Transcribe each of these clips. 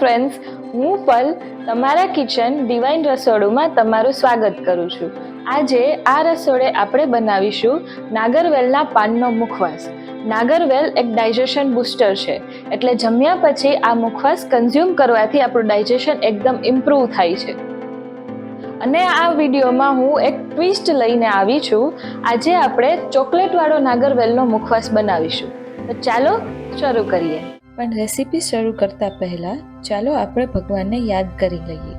Friends હું પલ તમારા kitchen divine રસોડુંમાં તમારું સ્વાગત કરું છું. આજે આ રસોડે આપણે બનાવીશું નાગરવેલના પાનનો મુખવાસ. નાગરવેલ એક ડાયજેશન બૂસ્ટર છે. એટલે જમ્યા પછી આ મુખવાસ કન્ઝ્યુમ કરવાથી આપણું ડાયજેશન એકદમ ઇમ્પ્રૂવ થાય છે. અને આ વિડીયોમાં હું એક ટ્વિસ્ટ લઈને આવી છું. આજે આપણે ચોકલેટવાળો નાગરવેલનો મુખવાસ બનાવીશું. તો ચાલો શરૂ કરીએ. પણ રેસીપી શરૂ કરતા પહેલા ચાલો આપણે ભગવાનને યાદ કરી લઈએ.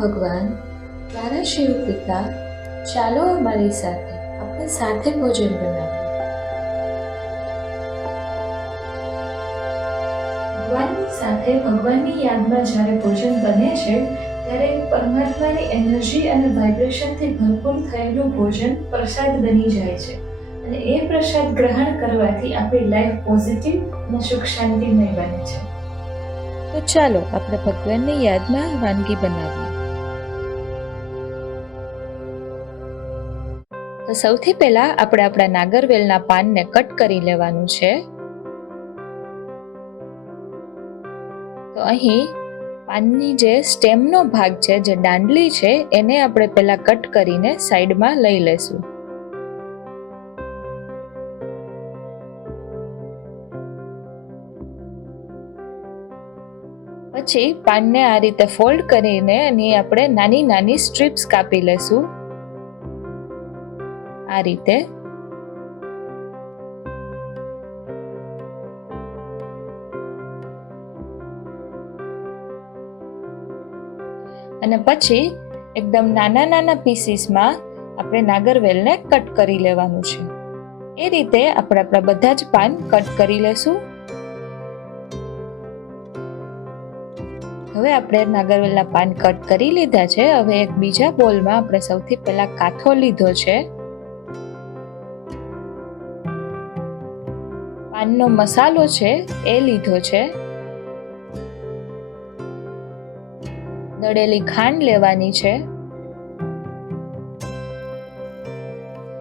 ભગવાન તારા શિવ પિતા, ચાલો અમારી સાથે આપણે સાથે ભોજન બનાવીએ. ભગવાનની સાથે ભગવાનની યાદમાં જ્યારે ભોજન બને છે, ત્યારે પરમાત્માની એનર્જી અને વાઇબ્રેશનથી ભરપૂર થયેલું ભોજન પ્રસાદ બની જાય છે. અને એ પ્રસાદ ગ્રહણ કરવાથી આપણી લાઈફ પોઝિટિવ અને સુખ શાંતિમય બને છે. તો ચાલો આપણે ભગવાનની યાદમાં વાનગી બનાવીએ. તો સૌથી પહેલા આપણે આપણા નાગરવેલના પાનને કટ કરી લેવાનું છે. તો અહીં પાનની જે સ્ટેમનો ભાગ છે, જે દાંડલી છે, એને આપણે પહેલા કટ કરીને સાઈડમાં લઈ લેશું પછી પાનને આ રીતે ફોલ્ડ કરીને એની આપણે નાની નાની સ્ટ્રીપ્સ કાપી લેશું. આ રીતે. અને પછી એકદમ નાના નાના પીસીસમાં આપણે નાગરવેલને કટ કરી લેવાનું છે. એ રીતે આપણે આપણા બધા જ પાન કટ કરી લેશું. હવે આપણે નાગરવેલના પાન કટ કરી લીધા છે. હવે એક બીજા બોલમાં આપણે સૌથી પહેલા કાથો લીધો છે. પાનનો મસાલો છે એ લીધો છે. દળેલી ખાંડ લેવાની છે.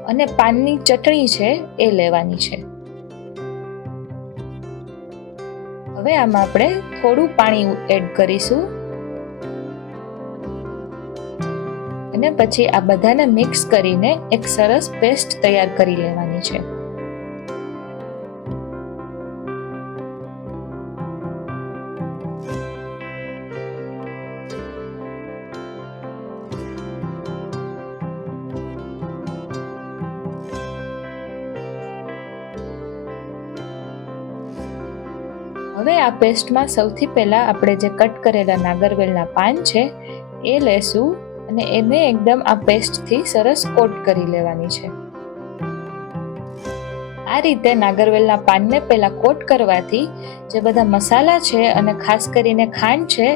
અને પાનની ચટણી છે એ લેવાની છે. હવે આમાં આપણે થોડું પાણી એડ કરીશું. અને પછી આ બધાને મિક્સ કરીને એક સરસ પેસ્ટ તૈયાર કરી લેવાની છે. હવે આ પેસ્ટમાં સૌથી પહેલાં આપણે જે કટ કરેલા નાગરવેલના પાન છે, એ લેશું અને એને એકદમ આ પેસ્ટથી સરસ કોટ કરી લેવાની છે. આ રીતે નાગરવેલના પાનને પહેલાં કોટ કરવાથી જે બધા મસાલા છે અને ખાસ કરીને ખાંડ છે,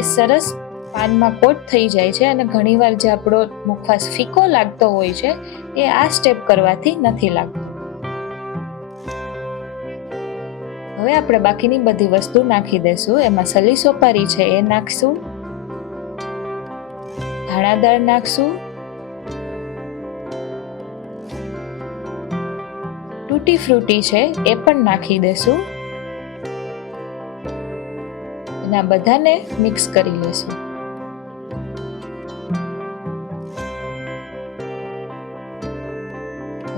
એ સરસ પાનમાં કોટ થઈ જાય છે અને ઘણીવાર જે આપણો મુખવાસ ફીકો લાગતો હોય છે, એ આ સ્ટેપ કરવાથી નથી લાગતો. હવે આપણે બાકીની બધી વસ્તુ નાખી દઈશું એમાં સલી સોપારી છે એ નાખશું. ધાણાદાળ નાખશું. તૂટી ફ્રૂટી છે એ પણ નાખી દઈશું એના બધાને મિક્સ કરી લેશું.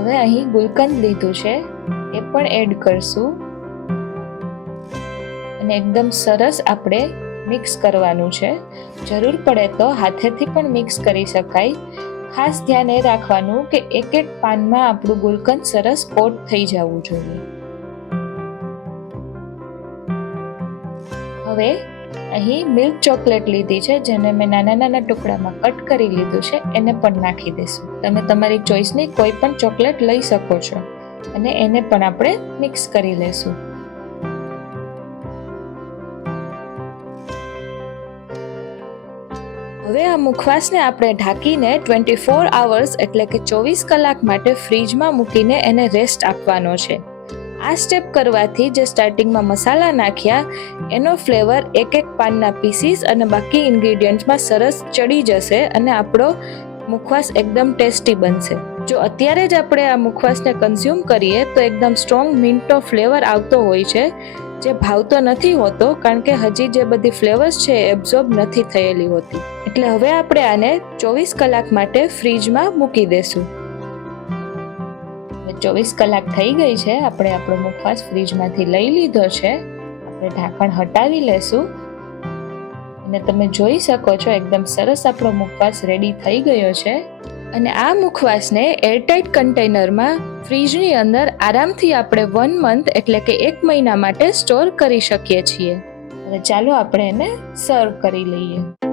હવે અહીં ગુલકંદ લીધું છે. એ પણ એડ કરશું. અને એકદમ સરસ આપણે મિક્સ કરવાનું છે. જરૂર પડે તો હાથેથી પણ મિક્સ કરી શકાય. ખાસ ધ્યાન એ રાખવાનું કે એક એક પાનમાં આપણું ગુલકંદ સરસ કોટ થઈ જવું જોઈએ. હવે અહીં મિલ્ક ચોકલેટ લીધી છે, જેને મેં નાના નાના ટુકડામાં કટ કરી લીધું છે, એને પણ નાખી દઈશું. તમે તમારી ચોઈસની કોઈ પણ ચોકલેટ લઈ શકો છો અને એને પણ આપણે મિક્સ કરી લેશું. હવે આ મુખવાસને આપણે ઢાંકીને ટ્વેન્ટી ફોર આવર્સ એટલે કે ચોવીસ કલાક માટે ફ્રીજમાં મૂકીને એને રેસ્ટ આપવાનો છે. આ સ્ટેપ કરવાથી જે સ્ટાર્ટિંગમાં મસાલા નાખ્યા, એનો ફ્લેવર એક એક પાનના પીસીસ અને બાકી ઇન્ગ્રીડિયન્ટ્સમાં સરસ ચડી જશે અને આપણો મુખવાસ એકદમ ટેસ્ટી બનશે. જો અત્યારે જ આપણે આ મુખવાસને કન્ઝ્યુમ કરીએ, તો એકદમ સ્ટ્રોંગ મિન્ટનો ફ્લેવર આવતો હોય છે. જે ભાવતો નથી હોતો, કારણ કે હજી જે બધી ફ્લેવર્સ છે એબ્ઝોર્બ નથી થયેલી હોતી. એટલે હવે આપણે આને ચોવીસ કલાક માટે ફ્રીજમાં મૂકી દેશું. ચોવીસ કલાક થઈ ગઈ છે, આપણે આપણો મુખવાસ ફ્રીજમાંથી લઈ લીધો છે. આપણે ઢાંકણ હટાવી લેશું. અને તમે જોઈ શકો છો, એકદમ સરસ આપણો મુખવાસ રેડી થઈ ગયો છે. અને આ મુખવાસને એરટાઇટ કન્ટેનરમાં ફ્રીજની અંદર આરામથી આપણે વન મંથ એટલે કે એક મહિના માટે સ્ટોર કરી શકીએ છીએ. ચાલો આપણે એને સર્વ કરી લઈએ.